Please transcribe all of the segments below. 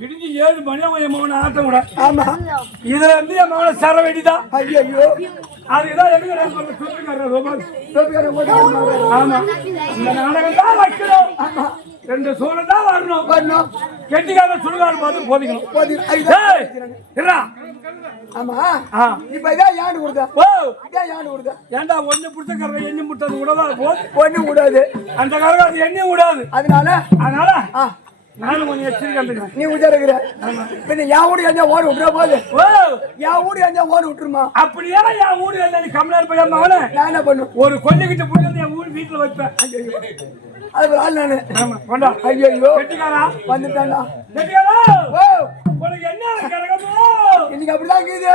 விடிஞ்சு 7 மணி என் மகனை ஆட்டம் கூட. ஆமா, இதுல இருந்து என் மகனை சர வேண்டிதான். ஐயோ, அதுதான் எதுக்கு ஆமா, இந்த நாடகம் தான் வைக்கணும். 2 சூழல் தான் வரணும். கெட்டிக்கார சுடுகாடு பார்த்து போதிக்கணும். ஆமா, இப்ப இதான் யாண்டு கொடுத்தா. ஏன்டா ஒண்ணு பிடிச்ச கரை எண்ணி முட்டது கூடதான் ஒண்ணு கூடாது. அந்த கரை அது எண்ணியும் கூடாது. அதனால நானும் கொஞ்சம் எச்சரிக்கை. நீ உஜாருக்கிற பின்ன என் வீடு எஞ்சா ஓடி விட்டுற போது என் வீடு எஞ்சா ஓடி விட்டுருமா? அப்படியே என் வீடு எந்த கம்மியார் பையன் மகனே நான் என்ன பண்ணும்? ஒரு கொல்லிக்கிட்ட போட்டு என் வீடு வீட்டுல வைப்பேன். அது ஆள் நானு. ஐயோ கெட்டிக்காரா வந்துட்டாண்டா. கெட்டிக்காரா உனக்கு என்ன கிடக்கமோ இன்னைக்கு அப்படிதான் இருக்குது.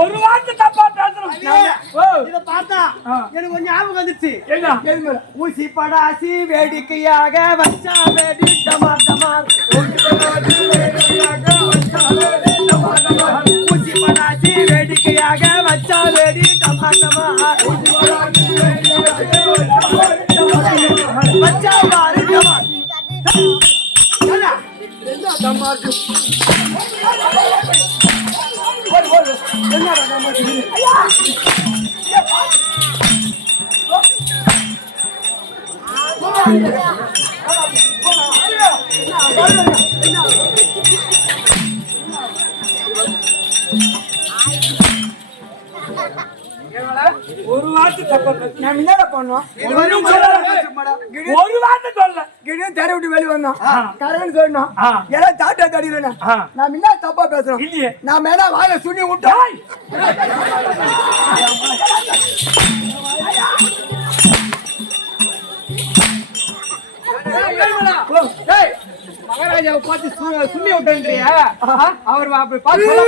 ஒரு வார்த்தை தப்பா பேசணும். இத பார்த்தா எனக்கு கொஞ்சம் ஞாபகம் வந்துச்சு. ஊசி படாசி வேடிக்கையாக வச்சா வேடி டமார் டமார். ஊசி படாசி வேடிக்கையாக வச்சா வேடி டமார் டமார். வச்சா பாரு டமார் டமார். ஒரு வார்த்தை தப்பா நான் முன்னாடி பண்ணோம். ஒரு வார்த்தை சொல்ல கிட்ட தர விட்டு வெளியே வந்தோம். கரண்ட் சொன்னோம் எல்லாம் தாட்டா தடியில நான் முன்னாடி தப்பா பேசுறோம். நான் மேல வாயில சுண்ணி விட்டோம். மகாராஜாவை பார்த்து சுண்ணி விட்டுன்றியா? அவர் அப்படி பார்த்து சொல்ல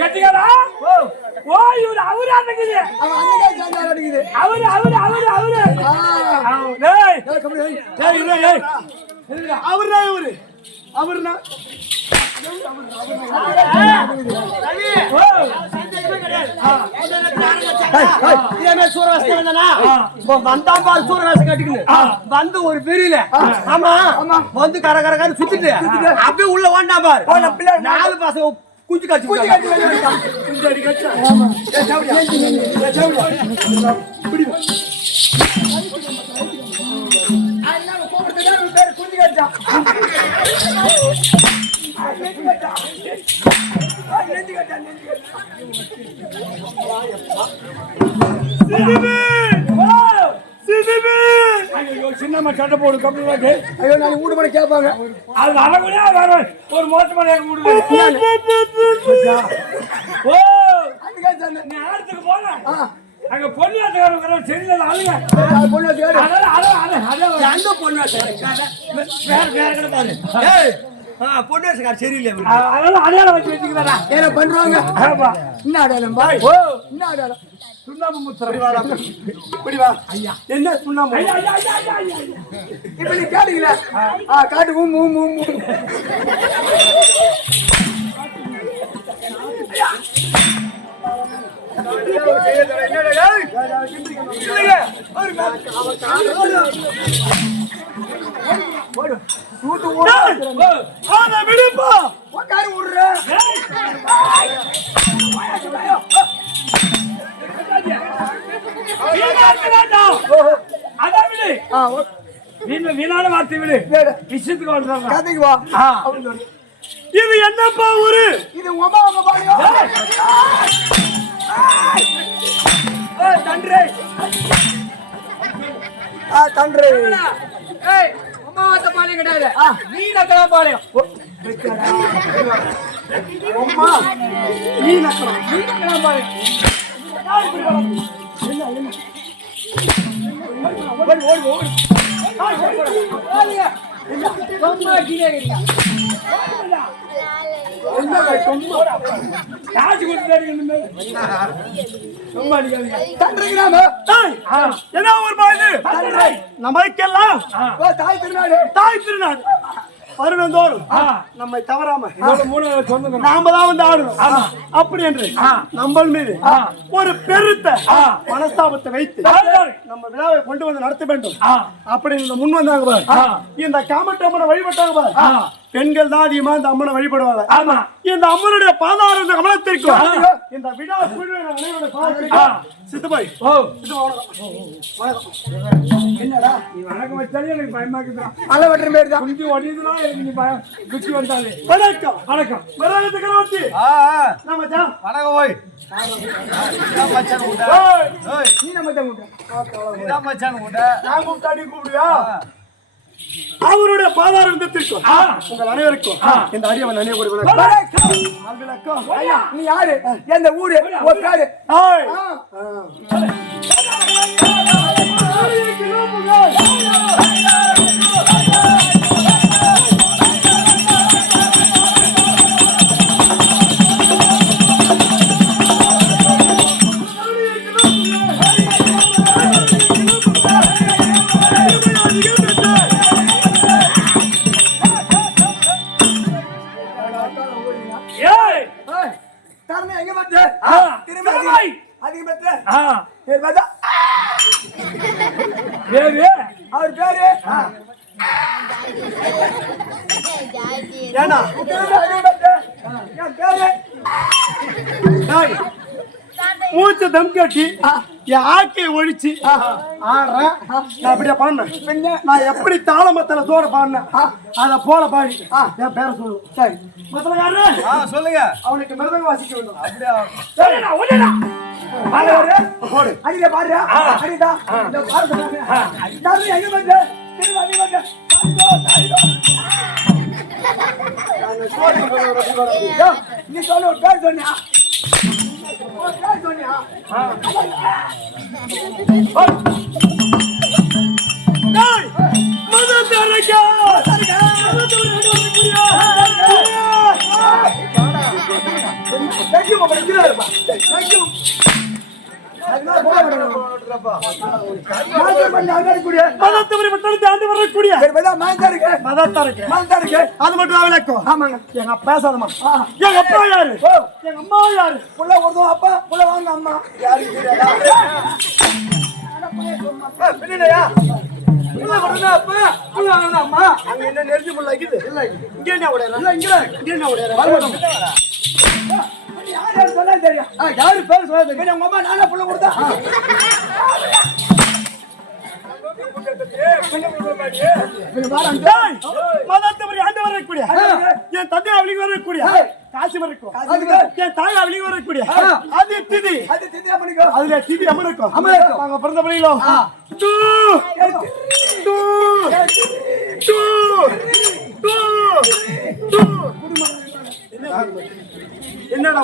கேட்டீங்களா? ஓ இவரு அவரு அன்னைக்குது அவரு அவரு அவரு அவரு அவருதான் இவரு அவருனா வந்து ஒரு பெரியல ஆமா வந்து கர கர கர சுத்திட்டு அப்படியே உள்ள ஓண்டா பாரு 4 பசங்க குஞ்சு காட்சி சின்னம்மா சட்டை போடு கம்பெனி. ஐயோ நான் வீடு பண்ணி கேட்பாங்க. அது வரக்கூடிய வேற ஒரு மோசமான வீடு. ஓ நீ ஆடத்துக்கு போன அங்க பொண்ணு ஆட்டக்காரங்க தெரியல ஆளுங்க பொண்ணு அங்க பொண்ணு வேற கடை பாரு. பொண்ணு சரியில்லை அதெல்லாம் அடையாளம் வச்சு வச்சுக்கிறா என்ன பண்றாங்க? என்ன அடையாளம்? ஓ என்ன அடையாளம்? சுண்ணாம்பு முத்திரம். இப்படிவா ஐயா என்ன சுண்ணாம்பு? இப்ப நீ காட்டுங்களா? காட்டு விடுப்பா உட்காரு விடுற வீணான வார்த்தை விடு. விஷயத்துக்கு வாழ்றாங்க. கதைக்கு வா. இது என்னப்பா ஊரு? இது உமா உங்க பாடியோ தன்றே தன்றே. ஏய் உமாவத்த பாளையம் கிடையாது, நீலக்கலா பாளையம். அம்மா நீலக்கலா பாளையம். காசு கொடுத்தாரு என்ன ஒரு பாடு நமக்கெல்லாம் தாய் திருநாடு. தாய் திருநாடு வருடந்தோறும் நம்மை தவறாம நாம தான் வந்து ஆடுறோம். அப்படி என்று நம்ம மீது ஒரு பெருத்த மனஸ்தாபத்தை வைத்து நம்ம விழாவை கொண்டு வந்து நடத்த வேண்டும் அப்படி முன் வந்தாங்க பாரு. இந்த காமட்டம்மனை வழிபட்டாங்க பாரு. பெண்கள் தான் அதிகமா இந்த அம்மனை வழிபடுவாங்க. ஆமா இந்த அம்மனுடைய பாதார இந்த கமலத்திற்கும் இந்த விழா சித்துபாய் என்னடா நீ வணக்கம் வச்சாலே எனக்கு பயமாக்குதான். அல்ல வெட்டுற பேர் தான் குஞ்சு ஒடியுதுனா எனக்கு நீ பயம் குச்சி வந்தாலே. வணக்கம் வணக்கம் வராத சக்கரவர்த்தி. நம்ம ஜாம் வணக்கம் ஓய் மச்சான் கூட்ட ஓய் நீ நம்ம தான் கூட்ட இதான் மச்சான் கூட்ட நான் கூப்பிட்டாடி கூப்பிடுயா. அவருடைய பாதாரத்திற்கும் உங்கள் அனைவருக்கும் இந்த அடியவன் நினைவு வணக்கம். ஐயா நீ யாரு? எந்த ஊரு? ஒரு காடு. எங்க வந்து திரும்ப அதிகம் பேரு அவர் பேரு ஏன்னா மூச்ச தம் கட்டி என் ஆக்கையை ஒழிச்சு ஆடுறேன். நான் அப்படியே பாடினேன். நான் எப்படி தாளமத்தல தோட பாடினேன் அத போல பாடி என் பேரை சொல்லு. சரி மத்தலக்காரரு சொல்லுங்க. அவனுக்கு மிருதங்க வாசிக்க வேண்டும். அப்படியே அடிக்க பாடுறா அடிதா எங்க வந்து நீ சொல்ல பேர் சொன்னியா அது மட்டும் விளக்கம். எங்க அப்பா பேசாதமா. எங்க அப்பா யாரு? எங்க அம்மா யாரு? புள்ள ஒருத்தன் அப்பா, புள்ள வாங்க அம்மா. யாருக்கு தெரியாதா? பின்னடையா? புள்ள வரதா அப்பா, புள்ள வாங்க அம்மா. அங்க என்ன நெருஞ்சி புள்ள இருக்குது? இல்ல இங்க என்ன ஓடற? இல்ல இங்க என்ன ஓடற? வரணும். யாரு சொல்ல தெரியும்? யாரு பேர் சொல்ல தெரியும்? எங்க அம்மா நானே புள்ள கொடுத்தா. மதத்தவரை ஆண்டு வரக்கூடிய என் தந்தை அவளிக்கு வரக்கூடிய காசி வரைக்கும் என் தாய் அவளிக்கு வரக்கூடிய அது திதி அதுல திதி அமருக்கும் நாங்க பிறந்த பிள்ளைகளும் என்னடா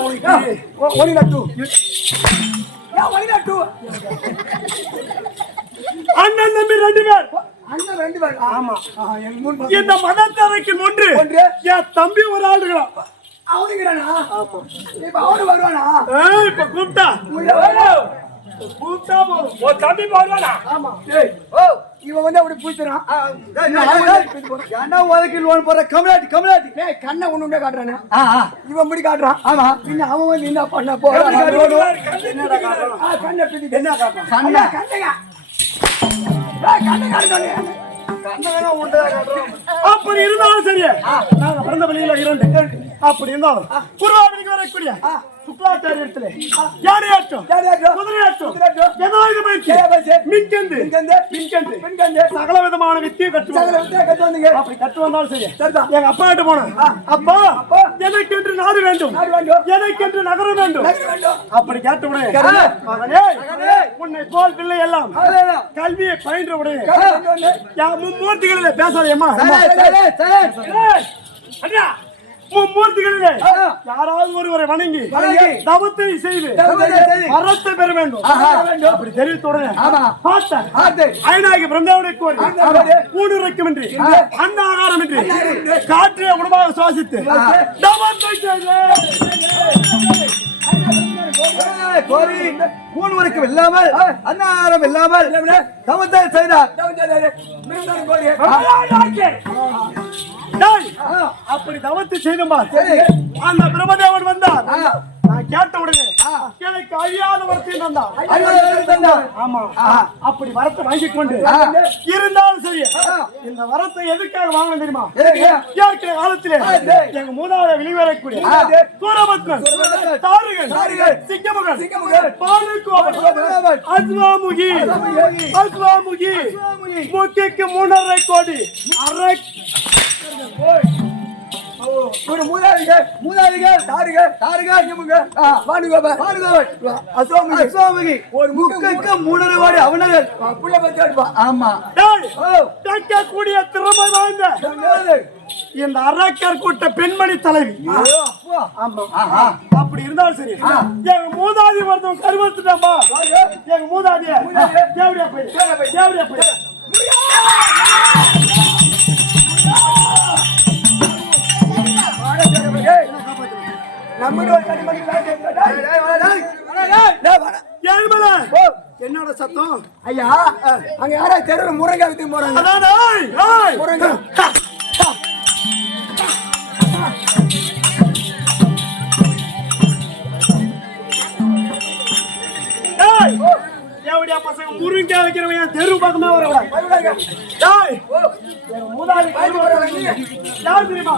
அண்ணன் தம்பி 2 பேர். அண்ணன் 2 பேர். ஆமா. இந்த மதத்தரைக்கு ஒன்று என் தம்பி ஒரு ஆள் இருக்கான். அவனுக்குறானா? ஆமா. இப்ப அவனு வருவானா? இப்ப கூப்பிட்டா. கூப்பிட்டா போதும். ஓ தம்பி வருவானா? ஆமா. ஏய் ஓ இவன் வந்து அப்படி பூச்சறான். ஏன்னா உனக்கு லோன் போற கமலாட்டி. ஏய் கண்ணை ஒண்ணுமே காட்றானே. இவன் முடி காட்றான். ஆமா. பின்ன அவன் வந்து என்ன பண்ண போறான்? என்னடா காட்றான்? கண்ணை பிடி என்ன காட்றான்? கண்ணையா அப்படி இருந்தாலும் சரி நாங்க பிறந்த வெளியில 2 அப்படி இருந்தாலும் குருவாபிக்கு வரக்கூடிய சுக்லாச்சாரியத்துல யாரையாச்சும் குதிரையாச்சும் சகல விதமான வித்தியை கட்டுவாங்க. அப்படி கட்டு வந்தாலும் சரி எங்க அப்பா கிட்ட போனேன். அப்பா எனக்கென்று நாடு வேண்டும், எனக்கென்று நகரம் வேண்டும். அப்படி கேட்டவுடனே உன்னை போல் பிள்ளை எல்லாம் கல்வியை பயின்ற உடனே மும்மூர்த்திகளிலே பேசாதேம்மா. மும்மூர்த்திகளிலே யாராவது ஒருவரை வணங்கி தவத்தை செய்து வரத்தை பெற வேண்டும். அப்படி தெரிவித்த உடனே ஐநாயகி பிரம்மாவுடைய கோரி ஊடுருக்குமின்றி அன்ன ஆகாரமின்றி காற்றை உணவாக சுவாசித்து தவத்தை செய்து ஊனுவருக்கும் இல்லாமல் அன்னாரம் இல்லாமல் தவத்தை செய்தார். அப்படி தவத்தை செய்தோம்பா அந்த பிரம்மதேவன் வந்தார். நான் கேட்ட உடனே எனக்கு அழியாத வரத்தை தந்தார். ஆமா அப்படி வரத்தை வாங்கிக் கொண்டு இருந்தாலும் சரி இந்த வரத்தை எதுக்காக வாங்கணும் தெரியுமா? ஏற்கனவே காலத்திலே எங்க மூதாதை வெளிவரக்கூடிய சூரபத்மன், தாருகன், சிங்கமுகன், பாலுகோவன், அஸ்வாமுகி முக்கிக்கு 3.5 கோடி மூதாதிகள் அஸ்வாமுகி ஒரு முக்கிக்கு 3.5 கோடி அவனர்கள். ஆமா கூடிய திறமை வாய்ந்த இந்த அரக்கர் கூட்ட பெண்மணி தலைவி. அப்படி இருந்தாலும் சரி எங்க மூதாதி வருத்தம் கருவத்துட்டாப்பா. எங்க மூதாதிய தேவடியா போய் என்னோட சத்தம் ஐயா அங்க யாரா தெரு முருங்கை வித்து போறாங்க. தேவடியா பசங்க முருங்கை வைக்கிறவங்க தெரு பக்கமே வரக்கூடாது. மூதாதி யார் தெரியுமா?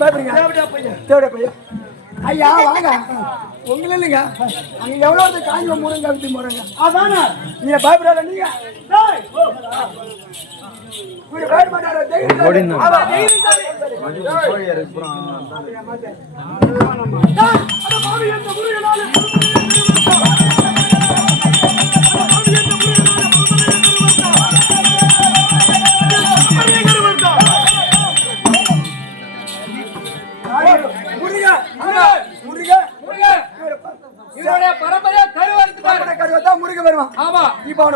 பயப்படுங்க தேவடைய பையன் ஐயா வாங்க உங்களை இல்லைங்க அங்க எவ்வளவு காஞ்சி முருங்க அப்படி முருங்க அதானே நீங்க பயப்படாத நீங்க பயப்பட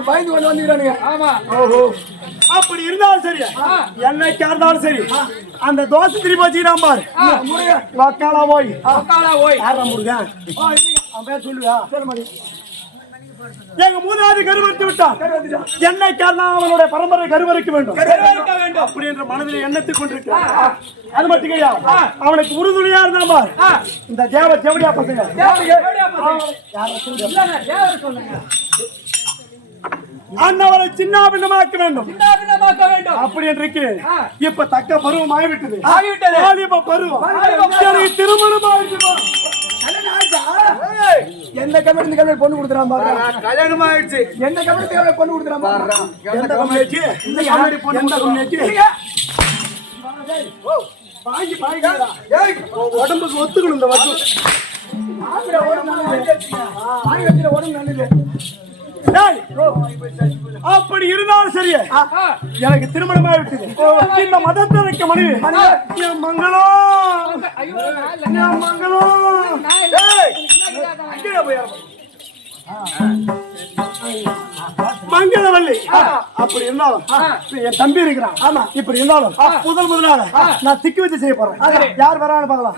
பயந்து கொண்டு வந்துக்கிறானுங்க அப்படி இருந்தாலும் சரி என்னைக்கா இருந்தாலும் சரி அந்த தோசை திருப்பி வச்சுக்கிறான் பாரு வக்காலா போய் யாரா முருகன் அவன் பேர் சொல்லுவா சொல்ல மாட்டேன் எங்க மூணாவது கருவறுத்து விட்டான் என்னைக்கா அவனுடைய பரம்பரை கருவறுக்க வேண்டும் அப்படி என்ற மனதில் எண்ணத்தை கொண்டிருக்கிறான் அது மட்டும் கிடையாது அவனுக்கு உறுதுணையா இருந்தா பாரு இந்த தேவ ஜெவடியா பசங்க அண்ணவரை சின்ன பின்னமாக்க வேண்டும் அப்படி என்று இப்ப தக்க பருவம் ஆகிவிட்டது பருவம் திருமணம் எந்த கம்பெனி கல்வி பொண்ணு கொடுத்துறான் கல்யாணம் ஆயிடுச்சு எந்த கம்பெனி பொண்ணு கொடுத்துறான் எந்த கம்பெனி உடம்புக்கு ஒத்துக்கணும் இந்த வருஷம் உடம்பு நல்லது அப்படி இருந்தாலும் சரி எனக்கு திருமணமாக விட்டது இந்த மதத்திற்கு மனைவி மங்களம் மங்களவல்லி அப்படி இருந்தாலும் என் தம்பி இருக்கிறான் ஆமா இப்படி இருந்தாலும் முதலாக நான் திக்கு வச்சு செய்ய போறேன் யார் வரான்னு பார்க்கலாம்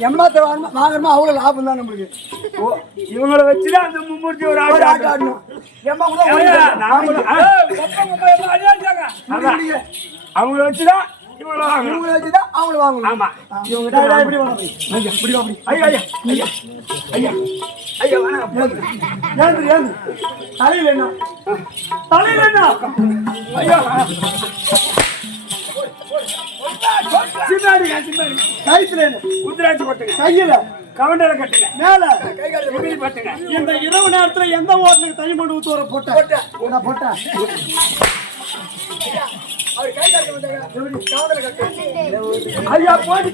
எம்மாத்த வாங்கணுமா அவ்வளவு லாபம் தான் நம்மளுக்கு இவங்களை வச்சுதான் அந்த மும்மூர்த்தி ஒரு ஆட்டு ஆடணும் அவங்கள வச்சுதான் இவங்களை வச்சுதான் அவங்கள வாங்கணும் ஆமா இவங்க எப்படி வாங்க ஐயா ஐயா ஐயா ஐயா ஐயா ஏந்து ஏந்து தலையில் என்ன தலையில் என்ன ஐயா கையில கவுண்டரை கட்டுங்க மேல பட்டுங்க இந்த இரவு நேரத்துல எந்த ஓட்டலுக்கு தனி மண்டு ஊத்து வர போட்டா ஐயா போட்டு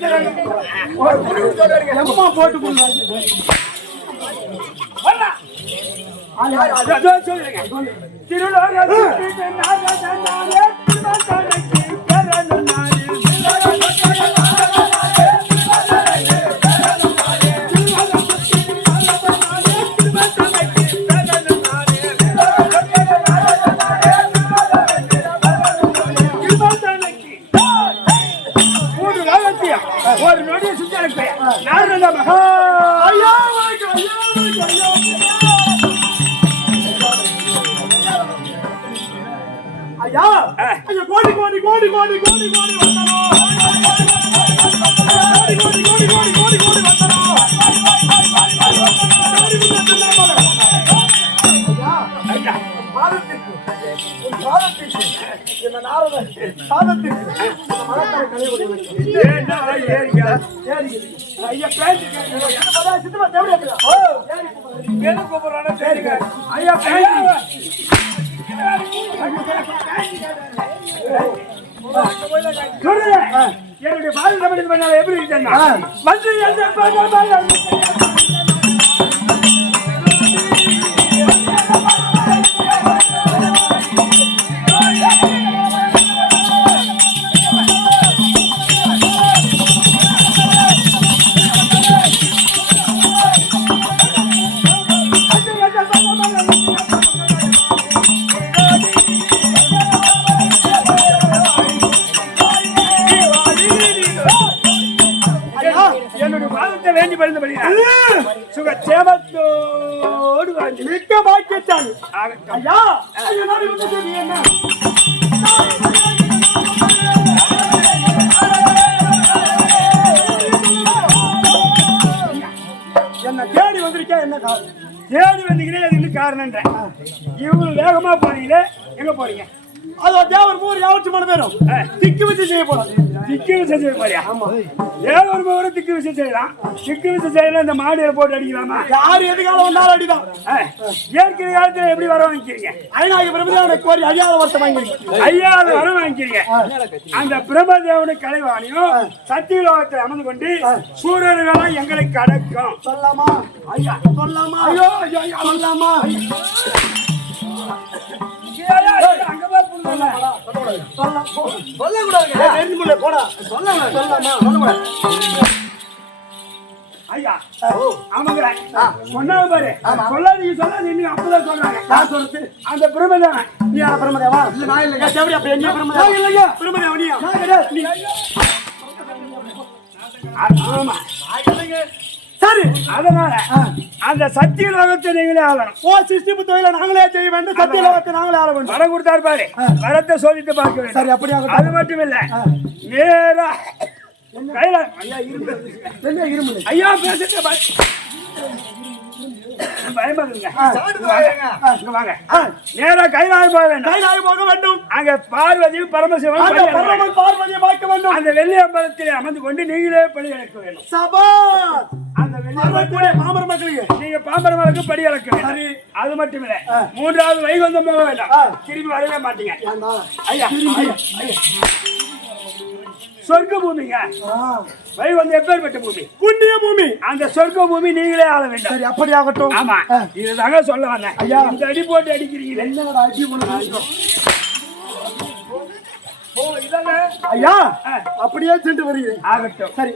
ஒரு நொடிய சுத்தி ஐயா கோடி கோடி கோடி கோடி கோடி கோடி இந்த நாரதன் சாதத்திற்கு இந்த மரத்தாரை கலைய முடியும். ஏன்னா ஏறியா ஐயா பேண்ட் சித்தமா தேவையா பேரு கூப்பிடுறானே சரிங்க ஐயா பேண்ட் என்னுடைய பால் கம்பெனி பண்ணால எப்படி இருக்கேன்னா வந்து என்னுடைய பாதத்தை வேண்டி பரிந்துபடுகிறார் சுகச்சேமத்தோடு வாழ்ந்து மிக்க பாக்கியத்தான் ஐயா நாடு வந்து சொல்லி என்ன என்ன தேடி வந்திருக்கா என்ன காரணம்? தேடி வந்தீங்களே அது இன்னும் காரணம்ன்றேன் இவங்க வேகமா போறீங்களே எங்க போறீங்க அது தேவர் ஊர் யாவற்றுமான பேரும் திக்கு வச்சு செய்ய போறோம். திக்கு விஷயம் செய்ய போறியா தேவர் ஒரு திக்கு விஷயம் செய்யலாம் திக்கு விஷயம் செய்யலாம் இந்த மாடியில போட்டு அடிக்கலாமா யாரு எதுக்கால வந்தாலும் அடிதான் ஏற்கனவே காலத்துல எப்படி வர வாங்கிக்கிறீங்க ஐநாயக பிரபுதேவனை கோரி ஐயாவது வருஷம் வாங்கிருக்கீங்க ஐயா அதை வர வாங்கிக்கிறீங்க அந்த பிரம்மதேவனை கலைவாணியும் சத்தியலோகத்தை அமர்ந்து கொண்டு சூரியர்களாம் எங்களை கடக்கும் சொல்லாமா ஐயா சொல்லாமா ஐயோ ஐயோ சொல்லாமா அங்க போய் புடுங்கல. சொல்லக்கூடாது போடா சொல்லாமா சொல்லக்கூடாது ஐயா ஆமாங்க சொன்னாங்க பாரு சொல்லாதீங்க சொல்லாது இன்னும் அப்பதான் சொல்றாங்க யார் சொல்றது? அந்த பிரம்மதேவன் நீ யார் பிரம்மதேவா? இல்ல நான் இல்லைங்க தேவடி அப்ப என்ன பிரம்மதேவா? இல்லைங்க பிரம்மதேவா நீயா? நான் கிடையாது நீ ஆமா சரி அதனால அந்த சத்தியலோகத்தை நீங்களே ஆளணும் ஓ சிஸ்டிப்பு தொழில நாங்களே செய்ய வேண்டும் சத்தியலோகத்தை நாங்களே ஆள வேண்டும். வரம் கொடுத்தாரு பாரு வரத்தை சோதித்து பார்க்க வேண்டும் சரி அப்படியே அது மட்டும் இல்ல நேரா கையில ஐயா என்ன இருமுறை ஐயா பேசிட்டு பயமாங்க வாங்க நேரா கைலாய போக வேண்டும் கைலாய போக வேண்டும். அங்க பார்வதியும் பரமசிவன் அந்த பரமன் பார்வதியை பார்க்க வேண்டும். அந்த வெள்ளி அம்பலத்திலே அமர்ந்து கொண்டு நீங்களே படி இழக்க வேண்டும் சபா அந்த வெள்ளி பார்வதியுடைய மாமர மக்களுக்கு நீங்க பாம்பரமாருக்கு படி இழக்க வேண்டும் அது மட்டும் இல்ல மூன்றாவது வைகுந்தம் போக வேண்டாம் திரும்பி வரவே மாட்டீங்க ஐயா சொர்க்க பூமிங்க வைகுந்தம் எப்பேற்பட்ட பூமி புண்ணிய பூமி. அந்த சொர்க்க பூமி நீங்களே ஆள வேண்டும் சரி அப்படி ஆகட்டும். ஆமா இதுதாங்க சொல்ல வந்தேன் ஐயா இந்த அடி போட்டு அடிக்கிறீங்க என்னடா அடி பண்ணுங்க ஓ இதாங்க ஐயா அப்படியே சென்று வருகிறேன். ஆகட்டும் சரி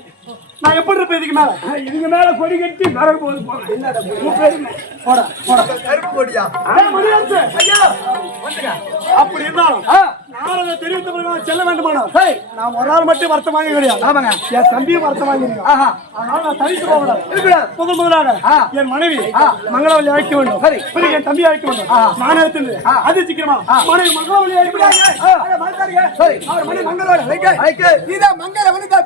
நான் எப்படி இருப்பேன் இதுக்கு மேல? இதுக்கு மேல கொடி கட்டி வர போது போங்க போடா போடா கருப்பு கொடியா முடியாது ஐயா அப்படி இருந்தாலும் நான் அதை தெரிவித்த பிறகு நான் செல்ல வேண்டுமானால் நான் ஒரு நாள் மட்டும் வருத்தம் வாங்க கிடையாது. ஆமாங்க என் தம்பியும் வருத்தம் வாங்கிருக்கேன். அதனால நான் தனித்து போகக்கூடாது. முதலாக என் மனைவி மங்களவல்லி அழைக்க வேண்டும். சரி பிறகு என் தம்பி அழைக்க வேண்டும். நான் எடுத்து அது சீக்கிரமா மனைவி மங்களவல்லி அழைக்க சரி அவர் மணி மங்களோட இதான் மங்கள வனிதா